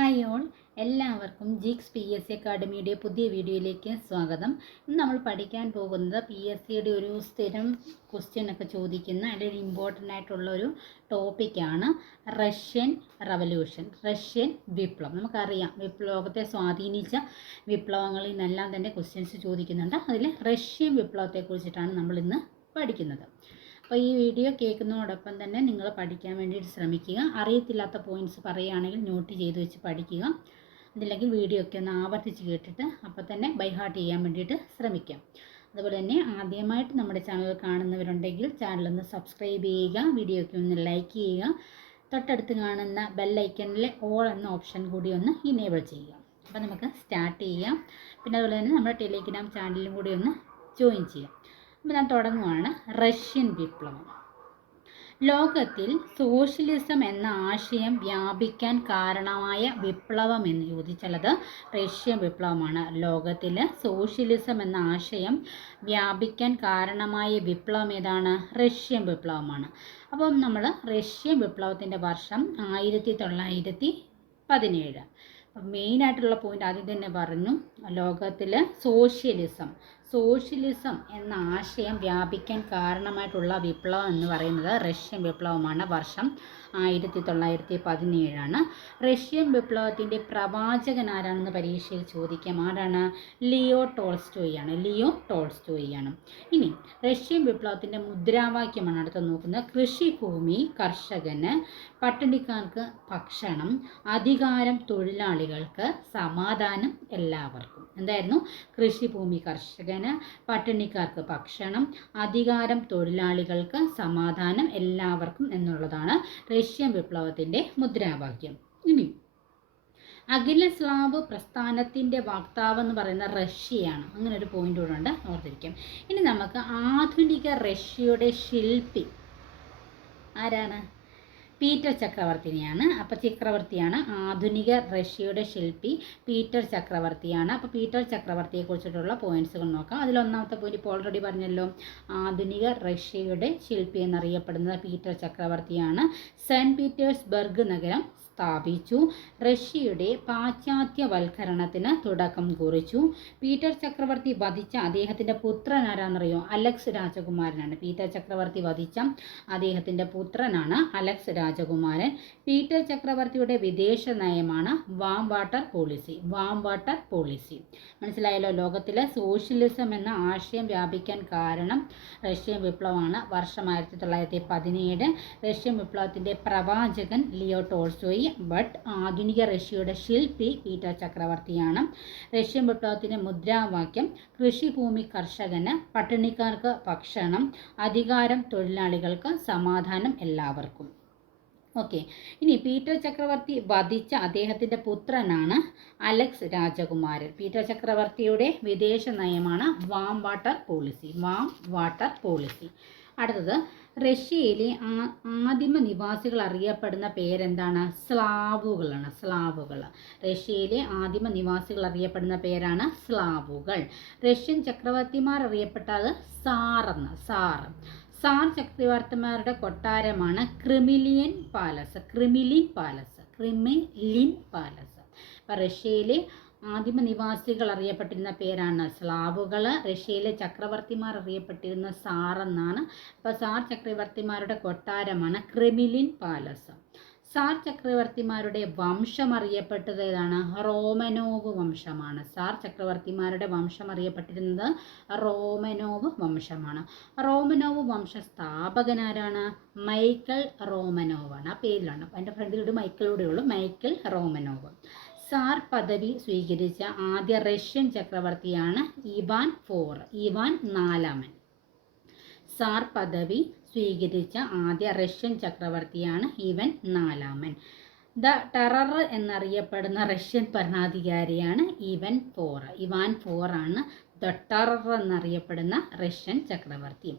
Hi all എല്ലാവർക്കും ജിക്സ് P S C അക്കാഡമിയുടെ പുതിയ വീഡിയോയിലേക്ക് സ്വാഗതം. ഇന്ന് നമ്മൾ പഠിക്കാൻ പോകുന്നത് പി എസ് സിയുടെ ഒരു സ്ഥിരം ക്വസ്റ്റ്യൻ ഒക്കെ ചോദിക്കുന്ന അല്ലെങ്കിൽ ഇമ്പോർട്ടന്റ് ആയിട്ടുള്ള ഒരു ടോപ്പിക്കാണ് റഷ്യൻ റവല്യൂഷൻ റഷ്യൻ വിപ്ലവം നമുക്കറിയാം വിപ്ലവത്തെ സ്വാധീനിച്ച വിപ്ലവങ്ങളിൽ നിന്നെല്ലാം തന്നെ ക്വസ്റ്റ്യൻസ് ചോദിക്കുന്നുണ്ട്. അതിൽ റഷ്യൻ വിപ്ലവത്തെക്കുറിച്ചിട്ടാണ് നമ്മൾ ഇന്ന് പഠിക്കുന്നത്. അപ്പോൾ ഈ വീഡിയോ കേൾക്കുന്നതോടൊപ്പം തന്നെ നിങ്ങൾ പഠിക്കാൻ വേണ്ടിയിട്ട് ശ്രമിക്കുക. അറിയത്തില്ലാത്ത പോയിന്റ്സ് പറയുകയാണെങ്കിൽ നോട്ട് ചെയ്ത് വെച്ച് പഠിക്കുക. അതില്ലെങ്കിൽ വീഡിയോ ഒക്കെ ഒന്ന് ആവർത്തിച്ച് കേട്ടിട്ട് അപ്പോൾ തന്നെ ബൈഹാർട്ട് ചെയ്യാൻ വേണ്ടിയിട്ട് ശ്രമിക്കാം. അതുപോലെ തന്നെ ആദ്യമായിട്ട് നമ്മുടെ ചാനൽ കാണുന്നവരുണ്ടെങ്കിൽ ചാനലൊന്ന് സബ്സ്ക്രൈബ് ചെയ്യുക. വീഡിയോ ഒക്കെ ഒന്ന് ലൈക്ക് ചെയ്യുക. തൊട്ടടുത്ത് കാണുന്ന ബെല്ലൈക്കണിലെ ഓൾ എന്ന ഓപ്ഷൻ കൂടി ഒന്ന് ഇനേബിൾ ചെയ്യുക. അപ്പോൾ നമുക്ക് സ്റ്റാർട്ട് ചെയ്യാം. പിന്നെ അതുപോലെ തന്നെ നമ്മുടെ ടെലിഗ്രാം ചാനലും കൂടി ഒന്ന് ജോയിൻ ചെയ്യാം. അപ്പോൾ ഞാൻ തുടങ്ങുവാണ്. റഷ്യൻ വിപ്ലവം. ലോകത്തിൽ സോഷ്യലിസം എന്ന ആശയം വ്യാപിക്കാൻ കാരണമായ വിപ്ലവം എന്ന് ചോദിച്ചുള്ളത് റഷ്യൻ വിപ്ലവമാണ്. ലോകത്തിൽ സോഷ്യലിസം എന്ന ആശയം വ്യാപിക്കാൻ കാരണമായ വിപ്ലവം ഏതാണ്? റഷ്യൻ വിപ്ലവമാണ്. അപ്പം നമ്മൾ റഷ്യൻ വിപ്ലവത്തിന്റെ വർഷം ആയിരത്തി തൊള്ളായിരത്തി പതിനേഴ്. അപ്പം മെയിനായിട്ടുള്ള പോയിന്റ് ആദ്യം തന്നെ പറഞ്ഞു. ലോകത്തിൽ സോഷ്യലിസം സോഷ്യലിസം എന്ന ആശയം വ്യാപിക്കാൻ കാരണമായിട്ടുള്ള വിപ്ലവം എന്ന് പറയുന്നത് റഷ്യൻ വിപ്ലവമാണ്. വർഷം ആയിരത്തി തൊള്ളായിരത്തി പതിനേഴാണ് റഷ്യൻ വിപ്ലവത്തിന്റെ പ്രവാചകൻ ആരാണെന്ന് പരീക്ഷയിൽ ചോദിക്കാം. ആരാണ്? ലിയോ ടോൾസ്റ്റോയിയാണ്. ലിയോ ടോൾസ്റ്റോയിയാണ്. ഇനി റഷ്യൻ വിപ്ലവത്തിന്റെ മുദ്രാവാക്യമാണ് അടുത്ത് നോക്കുന്നത്. കൃഷിഭൂമി കർഷകന് പട്ടിണിക്കാർക്ക് ഭക്ഷണം അധികാരം തൊഴിലാളികൾക്ക് സമാധാനം എല്ലാവർക്കും. എന്തായിരുന്നു? കൃഷിഭൂമി കർഷകന് പട്ടിണിക്കാർക്ക് ഭക്ഷണം അധികാരം തൊഴിലാളികൾക്ക് സമാധാനം എല്ലാവർക്കും എന്നുള്ളതാണ് റഷ്യൻ വിപ്ലവത്തിന്റെ മുദ്രാവാക്യം. ഇനി അഖില സ്ലാവ് പ്രസ്ഥാനത്തിന്റെ വക്താവ് എന്ന് പറയുന്ന റഷ്യയാണ്. അങ്ങനെ ഒരു പോയിന്റ് കൂടെ ഉണ്ട് ഓർത്തിരിക്കും. ഇനി നമുക്ക് ആധുനിക റഷ്യയുടെ ശില്പി ആരാണ്? പീറ്റർ ചക്രവർത്തിനെയാണ്. അപ്പോൾ ചക്രവർത്തിയാണ് ആധുനിക റഷ്യയുടെ ശില്പി പീറ്റർ ചക്രവർത്തിയാണ്. അപ്പോൾ പീറ്റർ ചക്രവർത്തിയെ കുറിച്ചിട്ടുള്ള പോയിന്റ്സുകൾ നോക്കാം. അതിൽ ഒന്നാമത്തെ പോയിന്റ് ഇപ്പോൾ ഓൾറെഡി പറഞ്ഞല്ലോ. ആധുനിക റഷ്യയുടെ ശില്പി എന്നറിയപ്പെടുന്നത് പീറ്റർ ചക്രവർത്തിയാണ്. സെന്റ് പീറ്റേഴ്സ്ബർഗ് നഗരം സ്ഥാപിച്ചു. റഷ്യയുടെ പാശ്ചാത്യവൽക്കരണത്തിന് തുടക്കം കുറിച്ചു. പീറ്റർ ചക്രവർത്തി വധിച്ച അദ്ദേഹത്തിന്റെ പുത്രൻ അലക്സ് രാജകുമാരനാണ്. പീറ്റർ ചക്രവർത്തി വധിച്ച അദ്ദേഹത്തിന്റെ പുത്രനാണ് അലക്സ് രാജകുമാരൻ. പീറ്റർ ചക്രവർത്തിയുടെ വിദേശ നയമാണ് warm water policy. Warm water policy. മനസ്സിലായല്ലോ? ലോകത്തിലെ സോഷ്യലിസം എന്ന ആശയം വ്യാപിക്കാൻ കാരണം റഷ്യൻ വിപ്ലവമാണ്. വർഷം ആയിരത്തി തൊള്ളായിരത്തി പതിനേഴ് റഷ്യൻ വിപ്ലവത്തിന്റെ പ്രവാചകൻ ലിയോ ടോൾസ്റ്റോയി ബട്ട് ആധുനിക റഷ്യയുടെ ശില്പി പീറ്റർ ചക്രവർത്തിയാണ്. റഷ്യൻ വിപ്ലവത്തിന്റെ മുദ്രാവാക്യം കൃഷിഭൂമി കർഷകന് പട്ടിണിക്കാർക്ക് ഭക്ഷണം അധികാരം തൊഴിലാളികൾക്ക് സമാധാനം എല്ലാവർക്കും. ഓക്കെ ഇനി പീറ്റർ ചക്രവർത്തി വധിച്ച അദ്ദേഹത്തിന്റെ പുത്രനാണ് അലക്സ് രാജകുമാരൻ. പീറ്റർ ചക്രവർത്തിയുടെ വിദേശ നയമാണ് warm water policy. Warm water policy. അടുത്തത് റഷ്യയിലെ ആദിമ നിവാസികൾ അറിയപ്പെടുന്ന പേരെന്താണ്? സ്ലാവുകളാണ് സ്ലാവുകൾ റഷ്യയിലെ ആദിമ നിവാസികൾ അറിയപ്പെടുന്ന പേരാണ് സ്ലാവുകൾ. റഷ്യൻ ചക്രവർത്തിമാർ അറിയപ്പെട്ടത് സാർ സാർ സാർ ചക്രവർത്തിമാരുടെ കൊട്ടാരമാണ് Kremlin palace Kremlin palace Kremlin palace. റഷ്യയിലെ ആദിമ നിവാസികൾ അറിയപ്പെട്ടിരുന്ന പേരാണ്. സ്ലാവുകൾ റഷ്യയിലെ ചക്രവർത്തിമാർ അറിയപ്പെട്ടിരുന്ന സാർ എന്നാണ്. അപ്പോൾ സാർ ചക്രവർത്തിമാരുടെ കൊട്ടാരമാണ് ക്രിമിലിൻ പാലസ്. സാർ ചക്രവർത്തിമാരുടെ വംശം അറിയപ്പെട്ടത് ഏതാണ്? റോമനോവ് വംശമാണ്. സാർ ചക്രവർത്തിമാരുടെ വംശം അറിയപ്പെട്ടിരുന്നത് റോമനോവ് വംശമാണ്. റോമനോവ് വംശ സ്ഥാപകനാരാണ് മൈക്കൽ റോമനോവ് ആണ് ആ പേരിലാണ്. എന്റെ ഫ്രണ്ടിലൊരു മൈക്കിലൂടെ ഉള്ളൂ മൈക്കൽ റോമനോവ്. സാർ പദവി സ്വീകരിച്ച ആദ്യ റഷ്യൻ ചക്രവർത്തിയാണ് ഇവാൻ ഫോർ ഇവാൻ നാലാമൻ. സാർ പദവി സ്വീകരിച്ച ആദ്യ റഷ്യൻ ചക്രവർത്തിയാണ് ഇവൻ നാലാമൻ. ദ ടെറർ എന്നറിയപ്പെടുന്ന റഷ്യൻ ഭരണാധികാരിയാണ് ഇവൻ ഫോർ ഇവാൻ ഫോർ ആണ് ദ ടെറർ എന്നറിയപ്പെടുന്ന റഷ്യൻ ചക്രവർത്തി.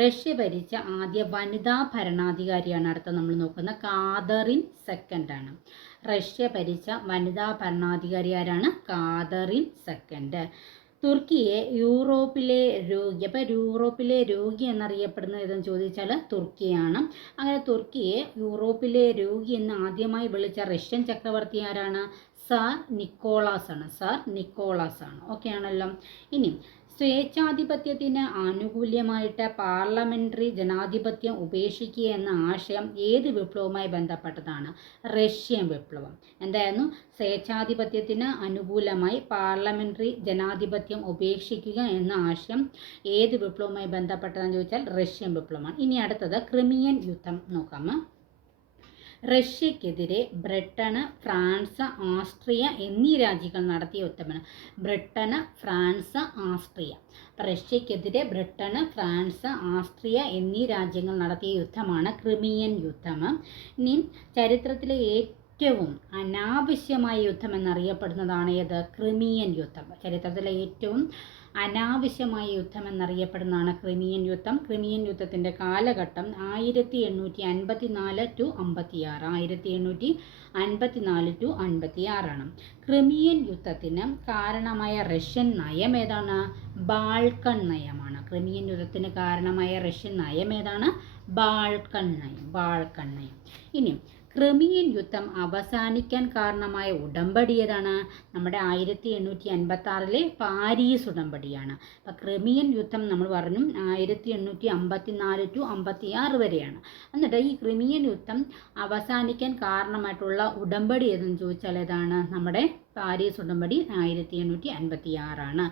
റഷ്യ ഭരിച്ച ആദ്യ വനിതാ ഭരണാധികാരിയാണ് അടുത്ത നമ്മൾ നോക്കുന്ന കാതറിൻ സെക്കൻഡ് ആണ്. റഷ്യ ഭരിച്ച വനിതാ ഭരണാധികാരി ആരാണ്? Catherine second. തുർക്കിയെ യൂറോപ്പിലെ രോഗി അപ്പോൾ യൂറോപ്പിലെ രോഗി എന്നറിയപ്പെടുന്നത് ഏതെന്ന് ചോദിച്ചാൽ തുർക്കിയാണ്. അങ്ങനെ തുർക്കിയെ യൂറോപ്പിലെ രോഗി എന്ന് ആദ്യമായി വിളിച്ച റഷ്യൻ ചക്രവർത്തി ആരാണ്? സാർ നിക്കോളാസ് ആണ്. സാർ നിക്കോളാസ് ആണ്. ഓക്കെ ആണല്ലോ. ഇനി സ്വേച്ഛാധിപത്യത്തിന് ആനുകൂല്യമായിട്ട് പാർലമെന്ററി ജനാധിപത്യം ഉപേക്ഷിക്കുക എന്ന ആശയം ഏത് വിപ്ലവവുമായി ബന്ധപ്പെട്ടതാണ്? റഷ്യൻ വിപ്ലവം. എന്തായിരുന്നു? സ്വേച്ഛാധിപത്യത്തിന് അനുകൂലമായി പാർലമെന്ററി ജനാധിപത്യം ഉപേക്ഷിക്കുക എന്ന ആശയം ഏത് വിപ്ലവവുമായി ബന്ധപ്പെട്ടതെന്ന് ചോദിച്ചാൽ റഷ്യൻ വിപ്ലവമാണ്. ഇനി അടുത്തത് ക്രിമിയൻ യുദ്ധം നോക്കാം. റഷ്യക്കെതിരെ ബ്രിട്ടന് ഫ്രാൻസ് ആസ്ട്രിയ എന്നീ രാജ്യങ്ങൾ നടത്തിയ യുദ്ധമാണ് ബ്രിട്ടന് ഫ്രാൻസ് ആസ്ട്രിയ. റഷ്യക്കെതിരെ ബ്രിട്ടന് ഫ്രാൻസ് ആസ്ട്രിയ എന്നീ രാജ്യങ്ങൾ നടത്തിയ യുദ്ധമാണ് ക്രിമിയൻ യുദ്ധം. ഇനി ചരിത്രത്തിലെ ഏറ്റവും അനാവശ്യമായ യുദ്ധം എന്നറിയപ്പെടുന്നതാണ് ഏത്? ക്രിമിയൻ യുദ്ധം. ചരിത്രത്തിലെ ഏറ്റവും അനാവശ്യമായ യുദ്ധം എന്നറിയപ്പെടുന്നതാണ് ക്രിമിയൻ യുദ്ധം. ക്രിമിയൻ യുദ്ധത്തിന്റെ കാലഘട്ടം ആയിരത്തി എണ്ണൂറ്റി അൻപത്തി നാല് ടു അമ്പത്തിയാറ്. ആയിരത്തി എണ്ണൂറ്റി അൻപത്തി നാല് ടു അൻപത്തിയാറാണ് ക്രിമിയൻ യുദ്ധത്തിന് കാരണമായ റഷ്യൻ നയം ഏതാണ്? ബാൾക്കൺ നയമാണ്. ക്രിമിയൻ യുദ്ധത്തിന് കാരണമായ റഷ്യൻ നയം ഏതാണ്? ബാൾക്കൺ നയം. ബാൾക്കൺ നയം. ഇനി ക്രിമിയൻ യുദ്ധം അവസാനിക്കാൻ കാരണമായ ഉടമ്പടി ഏതാണ് നമ്മുടെ ആയിരത്തി എണ്ണൂറ്റി അൻപത്തി ആറിലെ പാരീസ് ഉടമ്പടിയാണ്. അപ്പം ക്രിമിയൻ യുദ്ധം നമ്മൾ പറഞ്ഞു ആയിരത്തി എണ്ണൂറ്റി അമ്പത്തി നാല് ടു അമ്പത്തി ആറ് വരെയാണ്. എന്നിട്ട് ഈ ക്രിമിയൻ യുദ്ധം അവസാനിക്കാൻ കാരണമായിട്ടുള്ള ഉടമ്പടി ഏതെന്ന് ചോദിച്ചാൽ ഏതാണ്? നമ്മുടെ പാരീസ് ഉടമ്പടി ആയിരത്തി എണ്ണൂറ്റി അൻപത്തി ആറാണ്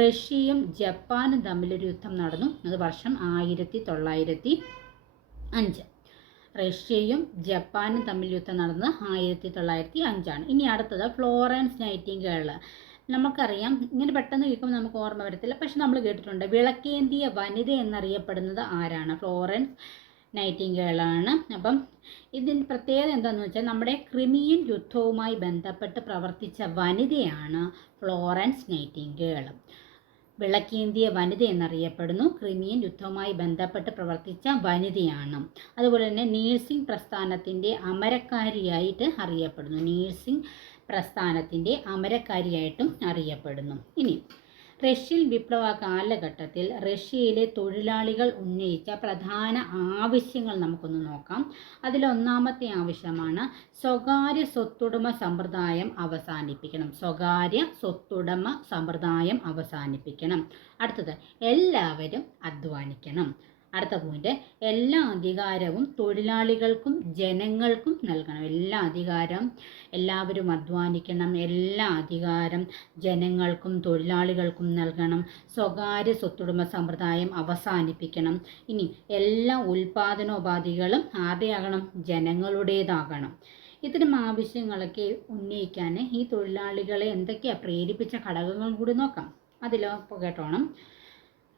റഷ്യയും ജപ്പാനും തമ്മിലൊരു യുദ്ധം നടന്നു. അത് വർഷം ആയിരത്തി തൊള്ളായിരത്തി അഞ്ച്. റഷ്യയും ജപ്പാനും തമ്മിൽ യുദ്ധം നടന്നത് ആയിരത്തി തൊള്ളായിരത്തി അഞ്ചാണ് ഇനി അടുത്തത് ഫ്ലോറൻസ് നൈറ്റിംഗേൾ നമുക്കറിയാം ഇങ്ങനെ പെട്ടെന്ന് കേൾക്കുമ്പോൾ നമുക്ക് ഓർമ്മ വരത്തില്ല. പക്ഷെ നമ്മൾ കേട്ടിട്ടുണ്ട് വിളക്കേന്തിയ വനിത എന്നറിയപ്പെടുന്നത് ആരാണ്? ഫ്ലോറൻസ് നൈറ്റിംഗേളാണ് അപ്പം ഇതിന് പ്രത്യേകത എന്താണെന്ന് വെച്ചാൽ നമ്മുടെ ക്രിമിയൻ യുദ്ധവുമായി ബന്ധപ്പെട്ട് പ്രവർത്തിച്ച വനിതയാണ് ഫ്ലോറൻസ് നൈറ്റിംഗേൾ വിളക്കേന്തിയ വനിത എന്നറിയപ്പെടുന്നു. ക്രിമിയൻ യുദ്ധവുമായി ബന്ധപ്പെട്ട് പ്രവർത്തിച്ച വനിതയാണ്. അതുപോലെ തന്നെ നേഴ്സിംഗ് പ്രസ്ഥാനത്തിന്റെ അമരക്കാരിയായിട്ട് അറിയപ്പെടുന്നു. നേഴ്സിംഗ് പ്രസ്ഥാനത്തിന്റെ അമരക്കാരിയായിട്ടും അറിയപ്പെടുന്നു. ഇനി റഷ്യൻ വിപ്ലവ കാലഘട്ടത്തിൽ റഷ്യയിലെ തൊഴിലാളികൾ ഉന്നയിച്ച പ്രധാന ആവശ്യങ്ങൾ നമുക്കൊന്ന് നോക്കാം. അതിലൊന്നാമത്തെ ആവശ്യമാണ് സ്വകാര്യ സ്വത്തുടമ സമ്പ്രദായം അവസാനിപ്പിക്കണം. സ്വകാര്യ സ്വത്തുടമ സമ്പ്രദായം അവസാനിപ്പിക്കണം. അടുത്തത് എല്ലാവരും അധ്വാനിക്കണം. അടുത്ത പോയിന്റ് എല്ലാ അധികാരവും തൊഴിലാളികൾക്കും ജനങ്ങൾക്കും നൽകണം. എല്ലാ അധികാരം എല്ലാവരും അധ്വാനിക്കണം. എല്ലാ അധികാരം ജനങ്ങൾക്കും തൊഴിലാളികൾക്കും നൽകണം. സ്വകാര്യ സ്വത്തുടമ സമ്പ്രദായം അവസാനിപ്പിക്കണം. ഇനി എല്ലാ ഉൽപാദനോപാധികളും ആരുടെയാകണം ജനങ്ങളുടേതാകണം. ഇത്തരം ആവശ്യങ്ങളൊക്കെ ഉന്നയിക്കാൻ ഈ തൊഴിലാളികളെ എന്തൊക്കെയാണ് പ്രേരിപ്പിച്ച ഘടകങ്ങൾ കൂടി നോക്കാം. അതിലോ കേട്ടോണം.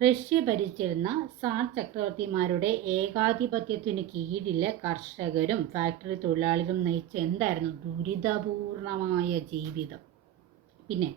റഷ്യ ഭരിച്ചിരുന്ന സാർ ചക്രവർത്തിമാരുടെ ഏകാധിപത്യത്തിന് കീഴിലെ കർഷകരും ഫാക്ടറി തൊഴിലാളികളും നയിച്ച എന്തായിരുന്നു? ദുരിതപൂർണമായ ജീവിതം. പിന്നെ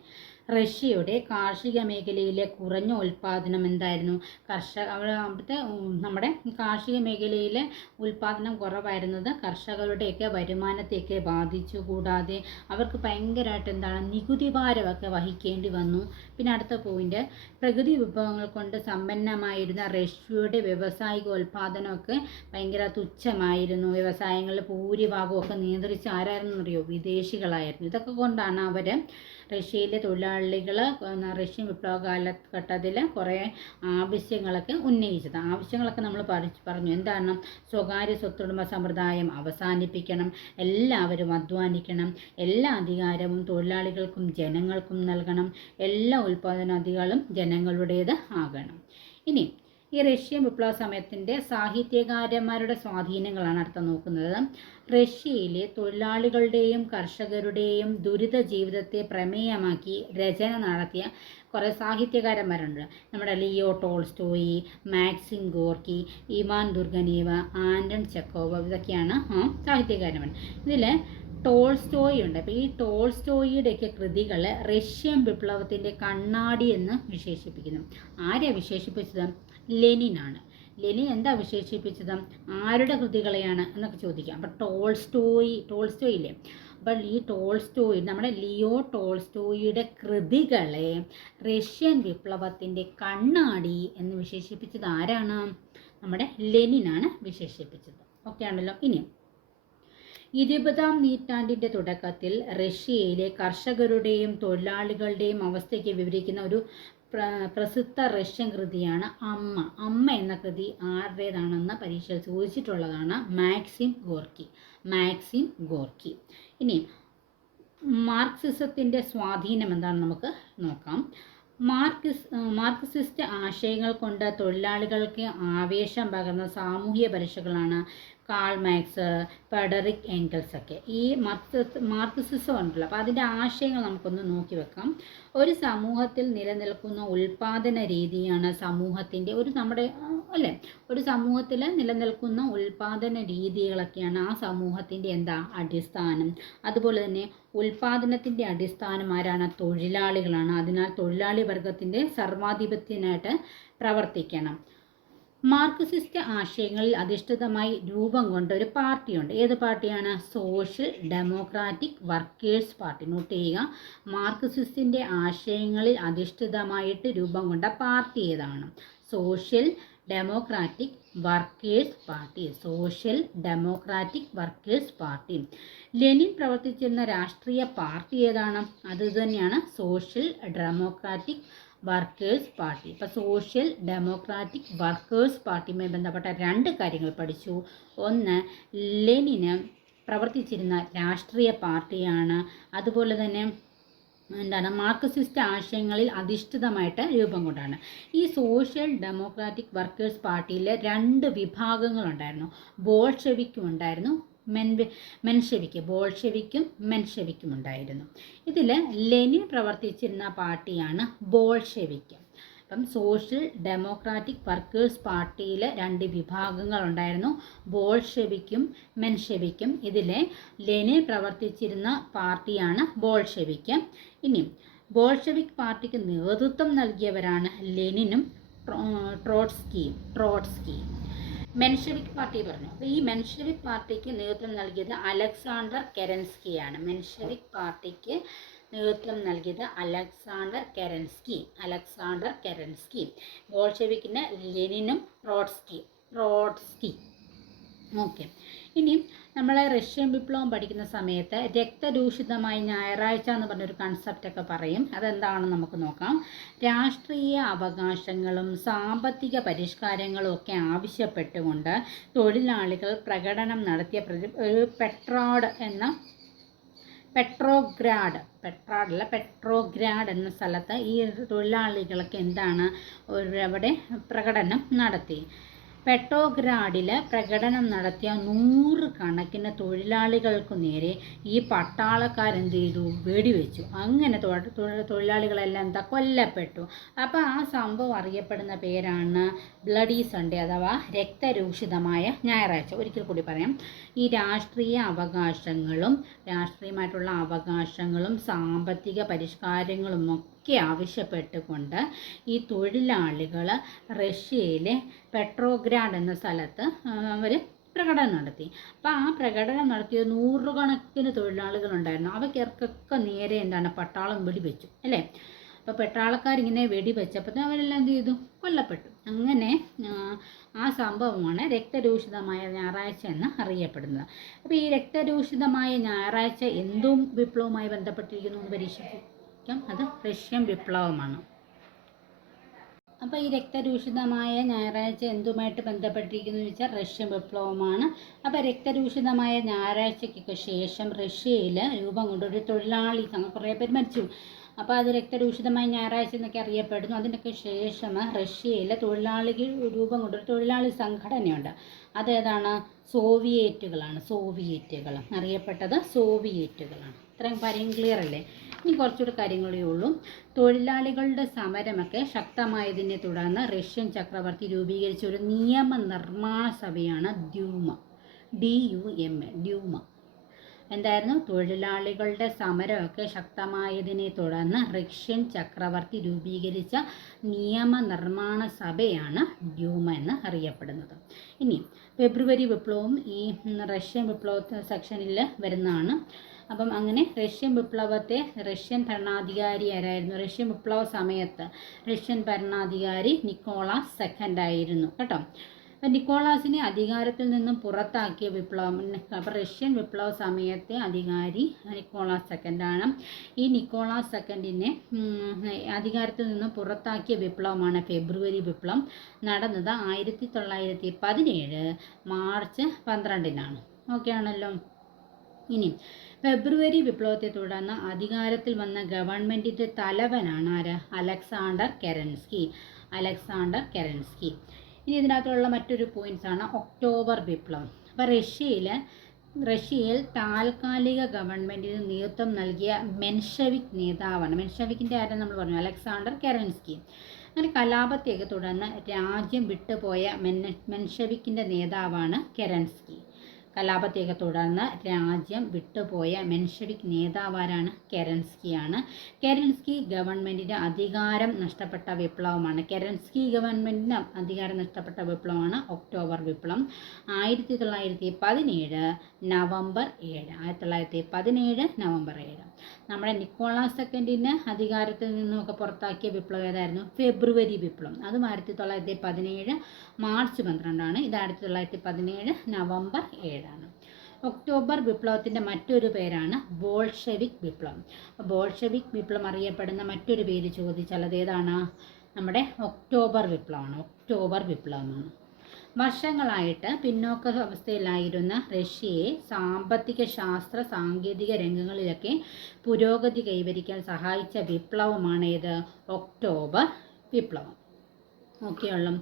റഷ്യയുടെ കാർഷിക മേഖലയിലെ കുറഞ്ഞ ഉൽപ്പാദനം എന്തായിരുന്നു? കർഷക അവിടെ അവിടുത്തെ നമ്മുടെ കാർഷിക മേഖലയിലെ ഉൽപ്പാദനം കുറവായിരുന്നത് കർഷകരുടെയൊക്കെ വരുമാനത്തെയൊക്കെ ബാധിച്ചു. കൂടാതെ അവർക്ക് ഭയങ്കരമായിട്ട് എന്താണ് നികുതി ഭാരമൊക്കെ വഹിക്കേണ്ടി വന്നു. പിന്നെ അടുത്ത പോയിന്റ് പ്രകൃതി വിഭവങ്ങൾ കൊണ്ട് സമ്പന്നമായിരുന്ന റഷ്യയുടെ വ്യവസായിക ഉൽപ്പാദനമൊക്കെ ഭയങ്കര തുച്ഛമായിരുന്നു. വ്യവസായങ്ങളിൽ ഭൂരിഭാഗമൊക്കെ നിയന്ത്രിച്ച ആരായിരുന്നു അറിയോ വിദേശികളായിരുന്നു. ഇതൊക്കെ കൊണ്ടാണ് അവർ റഷ്യയിലെ തൊഴിലാളികൾ റഷ്യൻ വിപ്ലവ കാലഘട്ടത്തിൽ കുറേ ആവശ്യങ്ങളൊക്കെ ഉന്നയിച്ചത്. ആവശ്യങ്ങളൊക്കെ നമ്മൾ പറഞ്ഞു. എന്താണ്? സ്വകാര്യ സ്വത്തുടമ സമ്പ്രദായം അവസാനിപ്പിക്കണം എല്ലാവരും അധ്വാനിക്കണം എല്ലാ അധികാരവും തൊഴിലാളികൾക്കും ജനങ്ങൾക്കും നൽകണം എല്ലാ ഉൽപ്പാദനാദികളും ജനങ്ങളുടേത് ആകണം. ഇനി ഈ റഷ്യൻ വിപ്ലവ സമയത്തിന്റെ സാഹിത്യകാരന്മാരുടെ സ്വാധീനങ്ങളാണ് അടുത്ത നോക്കുന്നത്. റഷ്യയിലെ തൊഴിലാളികളുടെയും കർഷകരുടെയും ദുരിത ജീവിതത്തെ പ്രമേയമാക്കി രചന നടത്തിയ കുറേ സാഹിത്യകാരന്മാരുണ്ട്. നമ്മുടെ Leo Tolstoy Maxim Gorky Ivan Turgenev Anton Chekhov ഇതൊക്കെയാണ് സാഹിത്യകാരന്മാർ. ഇതിൽ ടോൾസ്റ്റോയി ഉണ്ട്. അപ്പോൾ ഈ ടോൾസ്റ്റോയിയുടെയൊക്കെ കൃതികൾ റഷ്യൻ വിപ്ലവത്തിന്റെ കണ്ണാടി എന്ന് വിശേഷിപ്പിക്കുന്നു. ആരെയാണ് വിശേഷിപ്പിച്ചത്? ലെനിനാണ്. ലെനിൻ എന്താ വിശേഷിപ്പിച്ചത്? ആരുടെ കൃതികളെയാണ് എന്നൊക്കെ ചോദിക്കാം. അപ്പോൾ ടോൾസ്റ്റോയി ടോൾസ്റ്റോയില്ലേ അപ്പോൾ ഈ ടോൾസ്റ്റോയി നമ്മുടെ ലിയോ ടോൾസ്റ്റോയിയുടെ കൃതികളെ റഷ്യൻ വിപ്ലവത്തിന്റെ കണ്ണാടി എന്ന് വിശേഷിപ്പിച്ചത് ആരാണ്? നമ്മുടെ ലെനിനാണ് വിശേഷിപ്പിച്ചത്. ഓക്കെ ആണല്ലോ. ഇനി ഇരുപതാം നൂറ്റാണ്ടിന്റെ തുടക്കത്തിൽ റഷ്യയിലെ കർഷകരുടെയും തൊഴിലാളികളുടെയും അവസ്ഥയ്ക്ക് വിവരിക്കുന്ന ഒരു പ്രസിദ്ധ റഷ്യൻ കൃതിയാണ് അമ്മ. അമ്മ എന്ന കൃതി ആരുടേതാണെന്ന് പരീക്ഷയിൽ ചോദിച്ചിട്ടുള്ളതാണ് മാക്സിം ഗോർക്കി. Maxim Gorky. ഇനി മാർക്സിസത്തിന്റെ സ്വാധീനം എന്താണെന്ന് നമുക്ക് നോക്കാം. മാർക്സിസ് മാർക്സിസ്റ്റ് ആശയങ്ങൾ കൊണ്ട് തൊഴിലാളികൾക്ക് ആവേശം പകർന്ന സാമൂഹ്യ പരീക്ഷകളാണ് കാൾ മാക്സ് ഫെഡറിക് എൻഗൽസ് ഒക്കെ. ഈ മാർക്സിസ് മാർക്സിസം ഉണ്ടല്ലോ. അപ്പോൾ അതിന്റെ ആശയങ്ങൾ നമുക്കൊന്ന് നോക്കി വെക്കാം. ഒരു സമൂഹത്തിൽ നിലനിൽക്കുന്ന ഉൽപാദന രീതിയാണ് സമൂഹത്തിന്റെ ഒരു നമ്മുടെ അല്ലേ? ഒരു സമൂഹത്തിൽ നിലനിൽക്കുന്ന ഉൽപാദന രീതികളൊക്കെയാണ് ആ സമൂഹത്തിന്റെ എന്താ? അടിസ്ഥാനം. അതുപോലെ തന്നെ ഉൽപാദനത്തിന്റെ അടിസ്ഥാനം ആരാണ്? തൊഴിലാളികളാണ്. അതിനാൽ തൊഴിലാളി വർഗത്തിന്റെ സർവാധിപത്യനായിട്ട് പ്രവർത്തിക്കണം. മാർക്സിസ്റ്റ് ആശയങ്ങളിൽ അധിഷ്ഠിതമായി രൂപം കൊണ്ട ഒരു പാർട്ടിയുണ്ട്. ഏത് പാർട്ടിയാണ്? Social democratic workers party. Note ചെയ്യുക മാർക്സിസ്റ്റിന്റെ ആശയങ്ങളിൽ അധിഷ്ഠിതമായിട്ട് രൂപം കൊണ്ട പാർട്ടി ഏതാണ്? Social democratic workers party. Social democratic workers party. Lenin പ്രവർത്തിച്ചിരുന്ന രാഷ്ട്രീയ പാർട്ടി ഏതാണ്? അതുതന്നെയാണ് സോഷ്യൽ ഡെമോക്രാറ്റിക് വർക്കേഴ്സ് പാർട്ടി. ഇപ്പോൾ സോഷ്യൽ ഡെമോക്രാറ്റിക് വർക്കേഴ്സ് പാർട്ടിയുമായി ബന്ധപ്പെട്ട രണ്ട് കാര്യങ്ങൾ പഠിച്ചു. ഒന്ന് ലെനിന് പ്രവർത്തിച്ചിരുന്ന രാഷ്ട്രീയ പാർട്ടിയാണ്. അതുപോലെ തന്നെ എന്താണ് മാർക്സിസ്റ്റ് ആശയങ്ങളിൽ അധിഷ്ഠിതമായിട്ട് രൂപം കൊണ്ടാണ്. ഈ സോഷ്യൽ ഡെമോക്രാറ്റിക് വർക്കേഴ്സ് പാർട്ടിയിൽ രണ്ട് വിഭാഗങ്ങളുണ്ടായിരുന്നു. ബോൾഷെവിക്കും ഉണ്ടായിരുന്നു മെൻ മെൻഷെവിക്ക് ബോൾഷെവിക്കും മെൻഷെവിക്കും ഉണ്ടായിരുന്നു. ഇതിൽ ലെനിൻ പ്രവർത്തിച്ചിരുന്ന പാർട്ടിയാണ് ബോൾഷെവിക്ക് അപ്പം സോഷ്യൽ ഡെമോക്രാറ്റിക് വർക്കേഴ്സ് പാർട്ടിയിൽ രണ്ട് വിഭാഗങ്ങളുണ്ടായിരുന്നു ബോൾഷെവിക്കും മെൻഷെവിക്കും ഇതിലെ ലെനിൻ പ്രവർത്തിച്ചിരുന്ന പാർട്ടിയാണ് ബോൾഷെവിക്ക് ഇനി ബോൾഷെവിക് പാർട്ടിക്ക് നേതൃത്വം നൽകിയവരാണ് ലെനിനും ട്രോ- ട്രോട്സ്കിയും ട്രോട്സ്കിയും മെൻഷവിക് പാർട്ടി പറഞ്ഞു. അപ്പോൾ ഈ മെൻഷവിക് പാർട്ടിക്ക് നേതൃത്വം നൽകിയത് അലക്സാണ്ടർ കെരൻസ്കി ആണ് മെൻഷവിക് പാർട്ടിക്ക് നേതൃത്വം നൽകിയത് അലക്സാണ്ടർ കെരൻസ്കി അലക്സാണ്ടർ കെരൻസ്കി. ബോൾഷെവിക്കിന് ലെനിനും ട്രോട്സ്കി ട്രോട്സ്കി ഓക്കെ. ഇനി നമ്മൾ റഷ്യൻ വിപ്ലവം പഠിക്കുന്ന സമയത്ത് രക്തരൂഷിതമായ ഞായറാഴ്ച എന്ന് പറഞ്ഞൊരു കൺസെപ്റ്റൊക്കെ പറയും. അതെന്താണെന്ന് നമുക്ക് നോക്കാം. രാഷ്ട്രീയ അവകാശങ്ങളും സാമ്പത്തിക പരിഷ്കാരങ്ങളും ഒക്കെ ആവശ്യപ്പെട്ടുകൊണ്ട് തൊഴിലാളികൾ പ്രകടനം നടത്തിയ ഒരു പെട്രോഡ് എന്ന പെട്രോഗ്രാഡ് പെട്രാഡല്ല പെട്രോഗ്രാഡ് എന്ന സ്ഥലത്ത് ഈ തൊഴിലാളികൾക്ക് എന്താണ് ഒരു അവിടെ പ്രകടനം നടത്തി. പെട്രോഗ്രാഡിൽ പ്രകടനം നടത്തിയ നൂറ് കണക്കിന് തൊഴിലാളികൾക്ക് നേരെ ഈ പട്ടാളക്കാർ പട്ടാളക്കാരെന്ത് ചെയ്തു വെടിവെച്ചു അങ്ങനെ തൊഴിലാളികളെല്ലാം എന്താ കൊല്ലപ്പെട്ടു. അപ്പോൾ ആ സംഭവം അറിയപ്പെടുന്ന പേരാണ് ബ്ലഡി സൺഡേ അഥവാ രക്തരൂഷിതമായ ഞായറാഴ്ച. ഒരിക്കൽ കൂടി പറയാം. ഈ രാഷ്ട്രീയ അവകാശങ്ങളും രാഷ്ട്രീയമായിട്ടുള്ള അവകാശങ്ങളും സാമ്പത്തിക പരിഷ്കാരങ്ങളും ഒക്കെ ആവശ്യപ്പെട്ടുകൊണ്ട് ഈ തൊഴിലാളികൾ റഷ്യയിലെ പെട്രോഗ്രാഡ് എന്ന സ്ഥലത്ത് അവർ പ്രകടനം നടത്തി. അപ്പോൾ ആ പ്രകടനം നടത്തിയ നൂറുകണക്കിന് തൊഴിലാളികളുണ്ടായിരുന്നു അവയ്ക്കിറക്കൊക്കെ നേരെ എന്താണ് പട്ടാളം വെടിവെച്ചു അല്ലേ? അപ്പോൾ പെട്ടാളക്കാരിങ്ങനെ വെടിവെച്ചപ്പോൾ അവരെല്ലാം എന്ത് ചെയ്തു? കൊല്ലപ്പെട്ടു. അങ്ങനെ ആ, സംഭവമാണ് രക്തരൂഷിതമായ ഞായറാഴ്ച എന്ന് അറിയപ്പെടുന്നത്. അപ്പോൾ ഈ രക്തരൂഷിതമായ ഞായറാഴ്ച എന്തും വിപ്ലവവുമായി ബന്ധപ്പെട്ടിരിക്കുന്നു എന്ന് പരീക്ഷിക്കാം അത് റഷ്യൻ വിപ്ലവമാണ്. അപ്പോൾ ഈ രക്തരൂഷിതമായ ഞായറാഴ്ച എന്തുമായിട്ട് ബന്ധപ്പെട്ടിരിക്കുന്നു വെച്ചാൽ റഷ്യൻ വിപ്ലവമാണ്. അപ്പോൾ രക്തരൂഷിതമായ ഞായറാഴ്ചയ്ക്കൊക്കെ ശേഷം റഷ്യയിൽ രൂപം കൊണ്ട് ഒരു തൊഴിലാളി കുറേ പേര് മരിച്ചു. അപ്പോൾ അത് രക്തരൂഷിതമായ ഞായറാഴ്ച എന്നൊക്കെ അറിയപ്പെടുന്നു. അതിനൊക്കെ ശേഷം റഷ്യയിലെ തൊഴിലാളികൾ രൂപം കൊണ്ട് ഒരു തൊഴിലാളി സംഘടനയുണ്ട്. അതേതാണ് സോവിയേറ്റുകളാണ്. സോവിയേറ്റുകൾ. അറിയപ്പെട്ടത് സോവിയേറ്റുകളാണ്. ഇത്രയും കാര്യം ക്ലിയർ അല്ലേ? ഇനി കുറച്ചുകൂടി കാര്യങ്ങളേ ഉള്ളൂ. തൊഴിലാളികളുടെ സമരമൊക്കെ ശക്തമായതിനെ തുടർന്ന് റഷ്യൻ ചക്രവർത്തി രൂപീകരിച്ച ഒരു നിയമ നിർമ്മാണ സഭയാണ് Duma D U M A Duma. എന്തായിരുന്നു? തൊഴിലാളികളുടെ സമരമൊക്കെ ശക്തമായതിനെ തുടർന്ന് റഷ്യൻ ചക്രവർത്തി രൂപീകരിച്ച നിയമനിർമ്മാണ സഭയാണ് ഡ്യൂമ എന്ന് അറിയപ്പെടുന്നത്. ഇനി ഫെബ്രുവരി വിപ്ലവം ഈ റഷ്യൻ വിപ്ലവ സെക്ഷനിൽ വരുന്നതാണ്. അപ്പം അങ്ങനെ റഷ്യൻ വിപ്ലവത്തെ റഷ്യൻ ഭരണാധികാരി ആരായിരുന്നു? റഷ്യൻ വിപ്ലവ സമയത്ത് റഷ്യൻ ഭരണാധികാരി നിക്കോളാസ് സെക്കൻഡ് ആയിരുന്നു. കേട്ടോ? അപ്പം നിക്കോളാസിനെ അധികാരത്തിൽ നിന്നും പുറത്താക്കിയ വിപ്ലവം അപ്പം റഷ്യൻ വിപ്ലവ സമയത്തെ അധികാരി നിക്കോളാസ് സെക്കൻഡാണ് ഈ നിക്കോളാസ് സെക്കൻഡിനെ അധികാരത്തിൽ നിന്നും പുറത്താക്കിയ വിപ്ലവമാണ് ഫെബ്രുവരി വിപ്ലവം. നടന്നത് ആയിരത്തി തൊള്ളായിരത്തി പതിനേഴ് മാർച്ച് പന്ത്രണ്ടിനാണ്. ഓക്കെ ആണല്ലോ? ഇനി ഫെബ്രുവരി വിപ്ലവത്തെ തുടർന്ന് അധികാരത്തിൽ വന്ന ഗവൺമെന്റിന്റെ തലവനാണ് ആര്? അലക്സാണ്ടർ കെരൻസ്കി അലക്സാണ്ടർ കെരൻസ്കി ഇനി ഇതിനകത്തുള്ള മറ്റൊരു പോയിന്റ്സ് ആണ് ഒക്ടോബർ വിപ്ലവം. അപ്പോൾ റഷ്യയിൽ റഷ്യയിൽ താൽക്കാലിക ഗവൺമെന്റിന് നേതൃത്വം നൽകിയ മെൻഷവിക് നേതാവാണ്. മെൻഷവിക്കിന്റെ ആരും നമ്മൾ പറഞ്ഞു. അലക്സാണ്ടർ കെരൻസ്കി അങ്ങനെ കലാപത്തെയൊക്കെ തുടർന്ന് രാജ്യം വിട്ടുപോയ മെൻ മെൻഷവിക്കിന്റെ നേതാവാണ് കെറൻസ്കി. കലാപത്തെയൊക്കെ തുടർന്ന് രാജ്യം വിട്ടുപോയ മെൻഷവിക് നേതാവാരാണ് കെരൻസ്കിയാണ്. കെരൻസ്കി ഗവൺമെന്റിന്റെ അധികാരം നഷ്ടപ്പെട്ട വിപ്ലവമാണ്. കെരൻസ്കി ഗവൺമെന്റിന് അധികാരം നഷ്ടപ്പെട്ട വിപ്ലവമാണ് ഒക്ടോബർ വിപ്ലവം. ആയിരത്തി തൊള്ളായിരത്തി പതിനേഴ് നവംബർ ഏഴ്. ആയിരത്തി തൊള്ളായിരത്തി പതിനേഴ് നവംബർ ഏഴ്. നമ്മുടെ നിക്കോളാസ് സെക്കൻഡിന് അധികാരത്തിൽ നിന്നുമൊക്കെ പുറത്താക്കിയ വിപ്ലവം ഏതായിരുന്നു? ഫെബ്രുവരി വിപ്ലവം. അതും ആയിരത്തി തൊള്ളായിരത്തി പതിനേഴ് മാർച്ച് പന്ത്രണ്ടാണ്. ഇത് ആയിരത്തി തൊള്ളായിരത്തി പതിനേഴ് നവംബർ ഏഴാണ്. ഒക്ടോബർ വിപ്ലവത്തിന്റെ മറ്റൊരു പേരാണ് ബോൾഷെവിക് വിപ്ലവം. ബോൾഷെവിക് വിപ്ലവം അറിയപ്പെടുന്ന മറ്റൊരു പേര് ചോദിച്ചാൽ അത് ഏതാണ് നമ്മുടെ ഒക്ടോബർ വിപ്ലവമാണ്. ഒക്ടോബർ വിപ്ലവമാണ്. വർഷങ്ങളായിട്ട് പിന്നോക്ക അവസ്ഥയിലായിരുന്ന റഷ്യയെ സാമ്പത്തിക ശാസ്ത്ര സാങ്കേതിക രംഗങ്ങളിലൊക്കെ പുരോഗതി കൈവരിക്കാൻ സഹായിച്ച വിപ്ലവമാണ് ഏത് ഒക്ടോബർ വിപ്ലവം. ഓക്കെയുള്ളൂ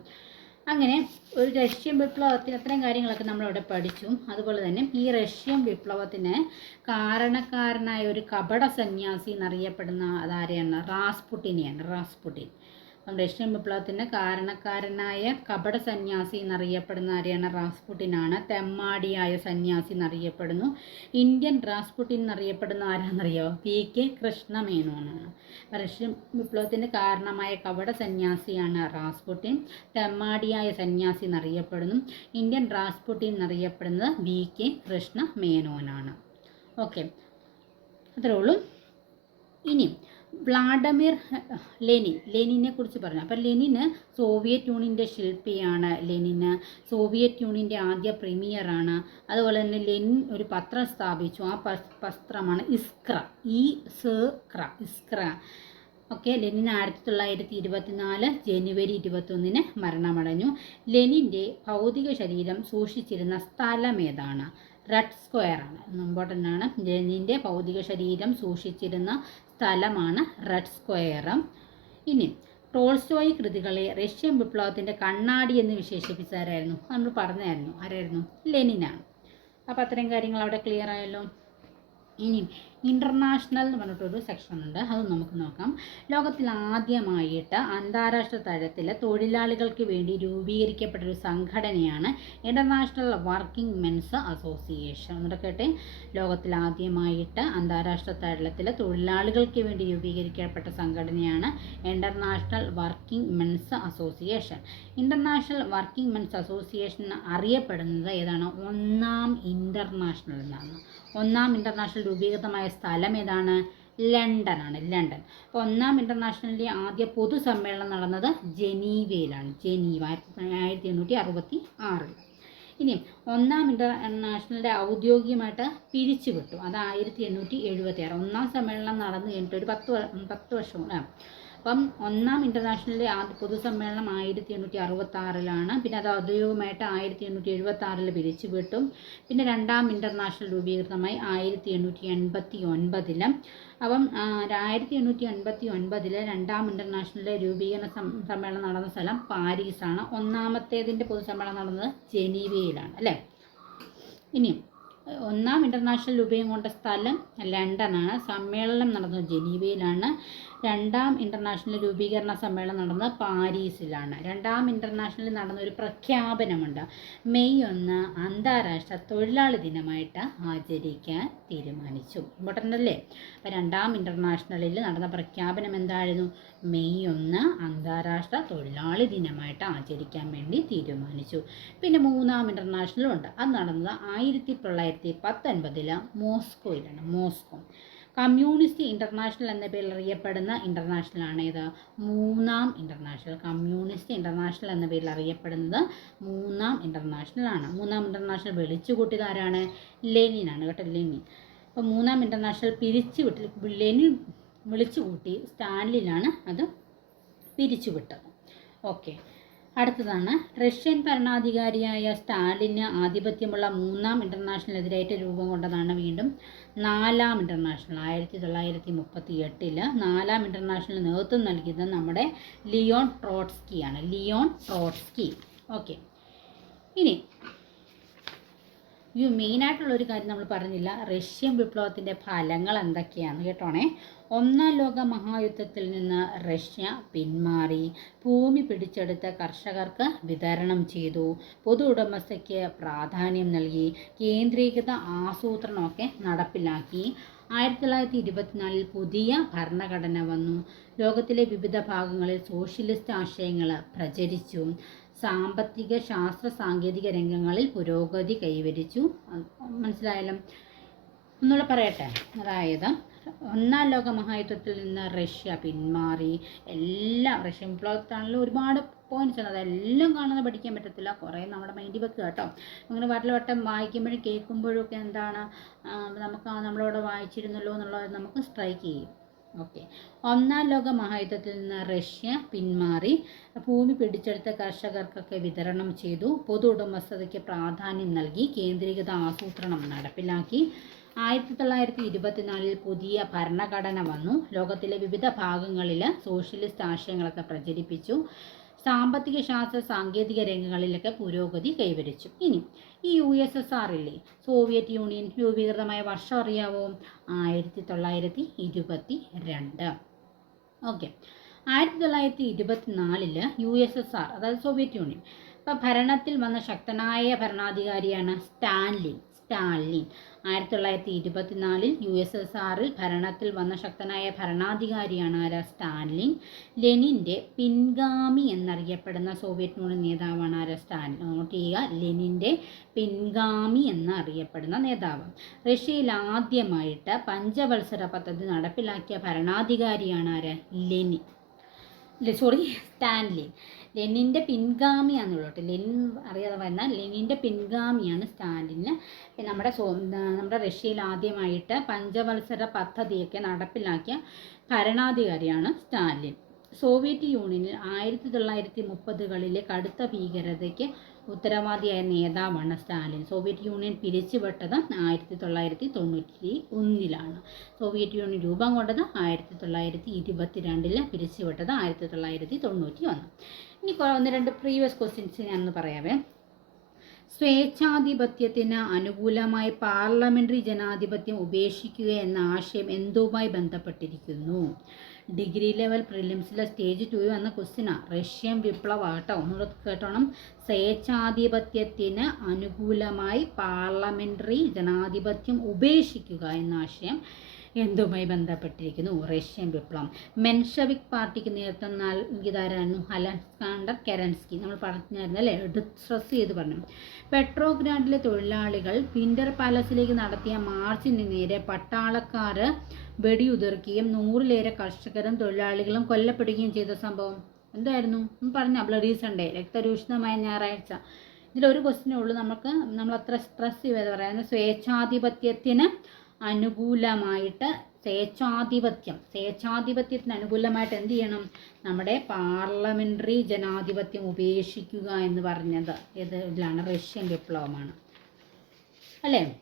അങ്ങനെ ഒരു റഷ്യൻ വിപ്ലവത്തിന് അത്രയും കാര്യങ്ങളൊക്കെ നമ്മളിവിടെ പഠിച്ചു. അതുപോലെ തന്നെ ഈ റഷ്യൻ വിപ്ലവത്തിന് കാരണക്കാരനായ ഒരു കപട സന്യാസി എന്നറിയപ്പെടുന്ന അതാരെയാണ്? റാസ്പുട്ടിനെയാണ് റാസ്പുട്ടിൻ അപ്പം ഏഷ്യൻ വിപ്ലവത്തിന്റെ കാരണക്കാരനായ കപട സന്യാസി എന്നറിയപ്പെടുന്ന ആരെയാണ്? റാസ്പുട്ടിനാണ്. തെമ്മാടിയായ സന്യാസി എന്നറിയപ്പെടുന്നു. ഇന്ത്യൻ റാസ്പുട്ടിൻ എന്നറിയപ്പെടുന്ന ആരാന്നറിയോ? പി കെ കൃഷ്ണമേനോനാണ് റഷ്യൻ വിപ്ലവത്തിന്റെ കാരണമായ കപട സന്യാസിയാണ് റാസ്പുട്ടിൻ. തെമ്മാടിയായ സന്യാസി എന്നറിയപ്പെടുന്നു. ഇന്ത്യൻ റാസ്പുട്ടിൻ എന്നറിയപ്പെടുന്നത് വി കെ കൃഷ്ണ മേനോനാണ് ഓക്കെ. അത്രേ ഉള്ളൂ. ഇനി വ്ളാഡമിർ ലെനിൻ ലെനിനെ കുറിച്ച് പറഞ്ഞു. അപ്പം ലെനിന് സോവിയറ്റ് യൂണിയന്റെ ശില്പിയാണ്. ലെനിന് സോവിയറ്റ് യൂണിയന്റെ ആദ്യ പ്രീമിയറാണ് അതുപോലെ തന്നെ ലെനിൻ ഒരു പത്രം സ്ഥാപിച്ചു. ആ പത്രമാണ് Iskra. Iskra Iskra. Okay Lenin ആയിരത്തി തൊള്ളായിരത്തി ഇരുപത്തിനാല് ജനുവരി ഇരുപത്തൊന്നിന് മരണമടഞ്ഞു. ലെനിന്റെ ഭൗതിക ശരീരം സൂക്ഷിച്ചിരുന്ന സ്ഥലം ഏതാണ്? റെഡ് സ്ക്വയർ ആണ്. ഇമ്പോർട്ടന്റ് ആണ് ലെനിന്റെ ഭൗതിക ശരീരം സൂക്ഷിച്ചിരുന്ന സ്ഥലമാണ് റെഡ് സ്ക്വയറും. ഇനി ടോൾസ്റ്റോയ് കൃതികളെ റഷ്യൻ വിപ്ലവത്തിന്റെ കണ്ണാടി എന്ന് വിശേഷിപ്പിച്ചാരായിരുന്നു നമ്മൾ പറഞ്ഞായിരുന്നു. ആരായിരുന്നു? ലെനിനാണ്. അപ്പോൾ അത്രയും കാര്യങ്ങൾ അവിടെ ക്ലിയർ ആയല്ലോ? ഇനി ഇന്റർനാഷണൽ എന്ന് പറഞ്ഞിട്ടൊരു സെക്ഷൻ ഉണ്ട്. അത് നമുക്ക് നോക്കാം. ലോകത്തിൽ ആദ്യമായിട്ട് അന്താരാഷ്ട്ര തലത്തിൽ തൊഴിലാളികൾക്ക് വേണ്ടി രൂപീകരിക്കപ്പെട്ട ഒരു സംഘടനയാണ് ഇന്റർനാഷണൽ വർക്കിംഗ് മെൻസ് അസോസിയേഷൻ എന്നിട്ട് ലോകത്തിൽ ആദ്യമായിട്ട് അന്താരാഷ്ട്ര തലത്തിൽ തൊഴിലാളികൾക്ക് വേണ്ടി രൂപീകരിക്കപ്പെട്ട സംഘടനയാണ് international working men's association international working men's association അറിയപ്പെടുന്നത് ഏതാണ്? ഒന്നാം ഇന്റർനാഷണൽ എന്നാണ് ഒന്നാം ഇന്റർനാഷണൽ രൂപീകൃതമായ സ്ഥലം ഏതാണ് ലണ്ടനാണ് ലണ്ടൻ. അപ്പോൾ ഒന്നാം ഇന്റർനാഷണലിലെ ആദ്യ പൊതുസമ്മേളനം നടന്നത് ജനീവയിലാണ്. ജനീവ ആയിരത്തി ആയിരത്തി എണ്ണൂറ്റി അറുപത്തി ആറിൽ ഇനി ഒന്നാം ഇന്റർനാഷണലിന്റെ ഔദ്യോഗികമായിട്ട് പിരിച്ചുവിട്ടു. അത് ആയിരത്തി എണ്ണൂറ്റി എഴുപത്തി ആറ് ഒന്നാം സമ്മേളനം നടന്നു കഴിഞ്ഞിട്ട് ഒരു പത്ത് പത്ത് വർഷം ആ. അപ്പം ഒന്നാം ഇന്റർനാഷണലിലെ ആദ്യ പൊതുസമ്മേളനം ആയിരത്തി എണ്ണൂറ്റി അറുപത്തി ആറിലാണ് പിന്നെ അത് ഔദ്യോഗികമായിട്ട് ആയിരത്തി എണ്ണൂറ്റി എഴുപത്തി ആറിൽ പിരിച്ചുവിട്ടു. പിന്നെ രണ്ടാം ഇന്റർനാഷണൽ രൂപീകൃതമായി ആയിരത്തി എണ്ണൂറ്റി എൺപത്തി ഒൻപതിൽ അപ്പം ആയിരത്തി എണ്ണൂറ്റി എൺപത്തി ഒൻപതിലെ രണ്ടാം ഇന്റർനാഷണലിലെ രൂപീകരണ സമ്മേളനം നടന്ന സ്ഥലം പാരീസാണ്. ഒന്നാമത്തേതിന്റെ പൊതുസമ്മേളനം നടന്നത് ജനീവയിലാണ് അല്ലേ? ഇനിയും ഒന്നാം ഇന്റർനാഷണൽ രൂപീകരണം കൊണ്ട സ്ഥലം ലണ്ടനാണ്. സമ്മേളനം നടന്നത് ജനീവയിലാണ്. രണ്ടാം ഇന്റർനാഷണൽ രൂപീകരണ സമ്മേളനം നടന്നത് പാരീസിലാണ്. രണ്ടാം ഇന്റർനാഷണലിൽ നടന്ന ഒരു പ്രഖ്യാപനമുണ്ട്. മെയ് ഒന്ന് അന്താരാഷ്ട്ര തൊഴിലാളി ദിനമായിട്ട് ആചരിക്കാൻ തീരുമാനിച്ചു. ഇമ്പോർട്ടന്റ് അല്ലേ? അപ്പോൾ രണ്ടാം ഇന്റർനാഷണലിൽ നടന്ന പ്രഖ്യാപനം എന്തായിരുന്നു? മെയ് ഒന്ന് അന്താരാഷ്ട്ര തൊഴിലാളി ദിനമായിട്ട് ആചരിക്കാൻ വേണ്ടി തീരുമാനിച്ചു. പിന്നെ മൂന്നാം ഇന്റർനാഷണലും ഉണ്ട്. അത് നടന്നത് ആയിരത്തി തൊള്ളായിരത്തി പത്തൊൻപതിൽ മോസ്കോയിലാണ്. മോസ്കോ. കമ്മ്യൂണിസ്റ്റ് ഇന്റർനാഷണൽ എന്ന പേരിൽ അറിയപ്പെടുന്ന ഇന്റർനാഷണൽ ആണ് ഇത് മൂന്നാം ഇന്റർനാഷണൽ കമ്മ്യൂണിസ്റ്റ് ഇന്റർനാഷണൽ എന്ന പേരിൽ അറിയപ്പെടുന്നത് മൂന്നാം ഇന്റർനാഷണൽ ആണ്. മൂന്നാം ഇന്റർനാഷണൽ വിളിച്ചു കൂട്ടിയത് ആരാണ് ലെനിനാണ് കേട്ടോ ലെനിൻ. അപ്പോൾ മൂന്നാം ഇന്റർനാഷണൽ പിരിച്ചു വിട്ട് ലെനിൻ വിളിച്ചു സ്റ്റാൻലിനാണ് അത് പിരിച്ചുവിട്ടത്. ഓക്കെ. അടുത്തതാണ്. റഷ്യൻ ഭരണാധികാരിയായ സ്റ്റാലിന് ആധിപത്യമുള്ള മൂന്നാം ഇന്റർനാഷണലിനെതിരായിട്ട് രൂപം കൊണ്ടതാണ് വീണ്ടും നാലാം ഇന്റർനാഷണൽ ആയിരത്തി തൊള്ളായിരത്തി മുപ്പത്തി എട്ടിൽ നാലാം ഇന്റർനാഷണൽ നേതൃത്വം നൽകിയത് നമ്മുടെ ലിയോൺ ട്രോട്സ്കിയാണ് ലിയോൺ ട്രോട്സ്കി. ഓക്കെ. ഇനി ഈ മെയിനായിട്ടുള്ള ഒരു കാര്യം നമ്മൾ പറഞ്ഞില്ല. റഷ്യൻ വിപ്ലവത്തിന്റെ ഫലങ്ങൾ എന്തൊക്കെയാണ്? കേട്ടോണേ. ഒന്നാം ലോക മഹായുദ്ധത്തിൽ നിന്ന് റഷ്യ പിന്മാറി. ഭൂമി പിടിച്ചെടുത്ത കർഷകർക്ക് വിതരണം ചെയ്തു. പൊതു ഉടമസ്ഥയ്ക്ക് പ്രാധാന്യം നൽകി. കേന്ദ്രീകൃത ആസൂത്രണമൊക്കെ നടപ്പിലാക്കി. ആയിരത്തി തൊള്ളായിരത്തി ഇരുപത്തിനാലിൽ പുതിയ ഭരണഘടന വന്നു. ലോകത്തിലെ വിവിധ ഭാഗങ്ങളിൽ സോഷ്യലിസ്റ്റ് ആശയങ്ങൾ പ്രചരിച്ചു. സാമ്പത്തിക ശാസ്ത്ര സാങ്കേതിക രംഗങ്ങളിൽ പുരോഗതി കൈവരിച്ചു. മനസ്സിലായാലും ഒന്നുകൂടെ പറയട്ടെ. അതായത് ഒന്നാം ലോക മഹായുദ്ധത്തിൽ നിന്ന് റഷ്യ പിന്മാറി. എല്ലാം റഷ്യൻ വിപ്ലവത്താണെങ്കിലും ഒരുപാട് പോയിന്റ്സ് ആണ്. അതെല്ലാം കാണാതെ പഠിക്കാൻ പറ്റത്തില്ല. കുറേ നമ്മുടെ മൈൻഡിൽ വെക്കുക കേട്ടോ. അങ്ങനെ വട്ടം വട്ടം വായിക്കുമ്പോഴും കേൾക്കുമ്പോഴും ഒക്കെ എന്താണ് നമുക്ക് ആ നമ്മളവിടെ വായിച്ചിരുന്നല്ലോ എന്നുള്ളത് നമുക്ക് സ്ട്രൈക്ക് ചെയ്യും. ഓക്കെ ഒന്നാം ലോക മഹായുദ്ധത്തിൽ നിന്ന് റഷ്യ പിന്മാറി. ഭൂമി പിടിച്ചെടുത്ത കർഷകർക്കൊക്കെ വിതരണം ചെയ്തു. പൊതു ഉടമസ്ഥതയ്ക്ക് പ്രാധാന്യം നൽകി. കേന്ദ്രീകൃത ആസൂത്രണം നടപ്പിലാക്കി. ആയിരത്തി തൊള്ളായിരത്തി ഇരുപത്തിനാലിൽ പുതിയ ഭരണഘടന വന്നു. ലോകത്തിലെ വിവിധ ഭാഗങ്ങളിൽ സോഷ്യലിസ്റ്റ് ആശയങ്ങളൊക്കെ പ്രചരിപ്പിച്ചു. സാമ്പത്തിക ശാസ്ത്ര സാങ്കേതിക രംഗങ്ങളിലൊക്കെ പുരോഗതി കൈവരിച്ചു. ഇനി ഈ യു എസ് എസ് ആറില്ലേ സോവിയറ്റ് യൂണിയൻ രൂപീകൃതമായ വർഷം അറിയാവോ? ആയിരത്തി തൊള്ളായിരത്തി ഇരുപത്തി രണ്ട് ഓക്കെ. ആയിരത്തി തൊള്ളായിരത്തി ഇരുപത്തിനാലിൽ യു എസ് എസ് ആർ അതായത് സോവിയറ്റ് യൂണിയൻ ഇപ്പം ഭരണത്തിൽ വന്ന ശക്തനായ ഭരണാധികാരിയാണ് സ്റ്റാൻലിൻ. സ്റ്റാലിൻ ആയിരത്തി തൊള്ളായിരത്തി യു എസ് എസ് ആറിൽ ഭരണത്തിൽ വന്ന ശക്തനായ ഭരണാധികാരിയാണ് ആരാ? സ്റ്റാലിൻ. ലെനിന്റെ പിൻഗാമി എന്നറിയപ്പെടുന്ന സോവിയറ്റ് യൂണിയൻ നേതാവാണ് ആരാ? സ്റ്റാലിൻ. നോട്ട് ചെയ്യുക. ലെനിന്റെ പിൻഗാമി എന്നറിയപ്പെടുന്ന നേതാവ്. റഷ്യയിൽ ആദ്യമായിട്ട് പഞ്ചവത്സര പദ്ധതി നടപ്പിലാക്കിയ ഭരണാധികാരിയാണ് ആര്? ലെനിൻ. സോറി സ്റ്റാൻലിൻ ലെനിന്റെ പിൻഗാമിയാണെന്നുള്ളൂ കേട്ടോ. ലെനിൻ അറിയാതെ വരുന്ന ലെനിന്റെ പിൻഗാമിയാണ് സ്റ്റാലിന്. നമ്മുടെ സോ നമ്മുടെ റഷ്യയിൽ ആദ്യമായിട്ട് പഞ്ചവത്സര പദ്ധതിയൊക്കെ നടപ്പിലാക്കിയ ഭരണാധികാരിയാണ് സ്റ്റാലിൻ. സോവിയറ്റ് യൂണിയനിൽ ആയിരത്തി തൊള്ളായിരത്തി മുപ്പതുകളിലെ കടുത്ത ഭീകരതയ്ക്ക് ഉത്തരവാദിയായ നേതാവാണ് സ്റ്റാലിൻ. സോവിയറ്റ് യൂണിയൻ പിരിച്ചുവിട്ടത് ആയിരത്തി തൊള്ളായിരത്തി തൊണ്ണൂറ്റി ഒന്നിലാണ്. സോവിയറ്റ് യൂണിയൻ രൂപം കൊണ്ടത് ആയിരത്തി തൊള്ളായിരത്തി ഇരുപത്തിരണ്ടിൽ പിരിച്ചുവിട്ടത് ആയിരത്തി തൊള്ളായിരത്തി തൊണ്ണൂറ്റി ഒന്ന്. ഇനി ഒന്ന് രണ്ട് പ്രീവിയസ് ക്വസ്റ്റ്യൻസ് ഞാനൊന്ന് പറയാവേ. സ്വേച്ഛാധിപത്യത്തിന് അനുകൂലമായി പാർലമെന്ററി ജനാധിപത്യം ഉപേക്ഷിക്കുക എന്ന ആശയം എന്തുമായി ബന്ധപ്പെട്ടിരിക്കുന്നു? ഡിഗ്രി ലെവൽ പ്രിലിംസിലെ സ്റ്റേജ് ടു എന്ന ക്വസ്റ്റിനാണ് റഷ്യൻ വിപ്ലവ കേട്ടോ ഒന്നുകൂടെ കേട്ടോണം. സ്വേച്ഛാധിപത്യത്തിന് അനുകൂലമായി പാർലമെന്ററി ജനാധിപത്യം ഉപേക്ഷിക്കുക എന്ന ആശയം എന്തുമായി ബന്ധപ്പെട്ടിരിക്കുന്നു? റഷ്യൻ വിപ്ലവം. മെൻഷവിക് പാർട്ടിക്ക് നേതൃത്വം നൽകിയതാരായിരുന്നു? അലക്സാണ്ടർ കെരൻസ്കി നമ്മൾ പറഞ്ഞായിരുന്നു അല്ലേ സ്ട്രെസ് ചെയ്ത് പറഞ്ഞു. പെട്രോഗ്രാഡിലെ തൊഴിലാളികൾ വിന്റർ പാലസിലേക്ക് നടത്തിയ മാർച്ചിന് നേരെ പട്ടാളക്കാർ വെടിയുതിർക്കുകയും നൂറിലേറെ കർഷകരും തൊഴിലാളികളും കൊല്ലപ്പെടുകയും ചെയ്ത സംഭവം. എന്തായിരുന്നു? പറഞ്ഞു? Bloody Sunday. രക്തരൂഷിതമായ ഞായറാഴ്ച. ഇതിലൊരു ക്വസ്റ്റിനേ ഉള്ളൂ. നമുക്ക് നമ്മൾ അത്ര സ്ട്രെസ് ചെയ്ത് പറയുന്നത് സ്വേച്ഛാധിപത്യത്തിന് അനുകൂലമായിട്ട് സ്വേച്ഛാധിപത്യം. സ്വേച്ഛാധിപത്യത്തിന് അനുകൂലമായിട്ട് എന്ത് ചെയ്യണം? നമ്മുടെ പാർലമെന്ററി ജനാധിപത്യം ഉപേക്ഷിക്കുക എന്ന് പറഞ്ഞത്. ഏത് ഇതിലാണ് റഷ്യൻ വിപ്ലവമാണ്. അല്ലേ?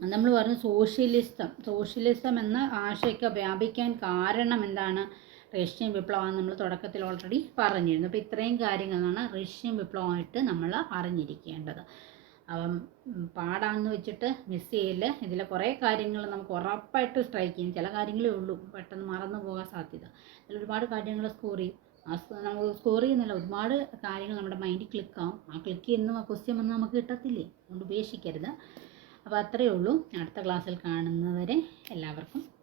നമ്മൾ പറഞ്ഞു സോഷ്യലിസം. സോഷ്യലിസം എന്ന ആശയൊക്കെ വ്യാപിക്കാൻ കാരണം എന്താണ്? റഷ്യൻ വിപ്ലവം നമ്മൾ തുടക്കത്തിൽ ഓൾറെഡി പറഞ്ഞിരുന്നു. അപ്പോൾ ഇത്രയും കാര്യങ്ങളാണ് റഷ്യൻ വിപ്ലവമായിട്ട് നമ്മൾ അറിഞ്ഞിരിക്കേണ്ടത്. അപ്പം പാടാന്ന് വെച്ചിട്ട് മിസ് ചെയ്യില്ല. ഇതിലെ കുറേ കാര്യങ്ങൾ നമുക്ക് ഉറപ്പായിട്ട് സ്ട്രൈക്ക് ചെയ്യും. ചില കാര്യങ്ങളേ ഉള്ളൂ. പെട്ടെന്ന് മറന്നു പോകാൻ സാധ്യത. അതിൽ ഒരുപാട് കാര്യങ്ങൾ സ്കോർ ചെയ്യും. ആ നമുക്ക് സ്കോർ ചെയ്യുന്നില്ല. ഒരുപാട് കാര്യങ്ങൾ നമ്മുടെ മൈൻഡിൽ ക്ലിക്കാവും ആ ക്ലിക്ക് ചെയ്യുന്ന ക്വസ്റ്റ്യൻ ഒന്നും നമുക്ക് കിട്ടത്തില്ലേ? അതുകൊണ്ട് ഉപേക്ഷിക്കരുത്. അപ്പോൾ അത്രയേ ഉള്ളൂ. അടുത്ത ക്ലാസ്സിൽ കാണുന്നവരെ എല്ലാവർക്കും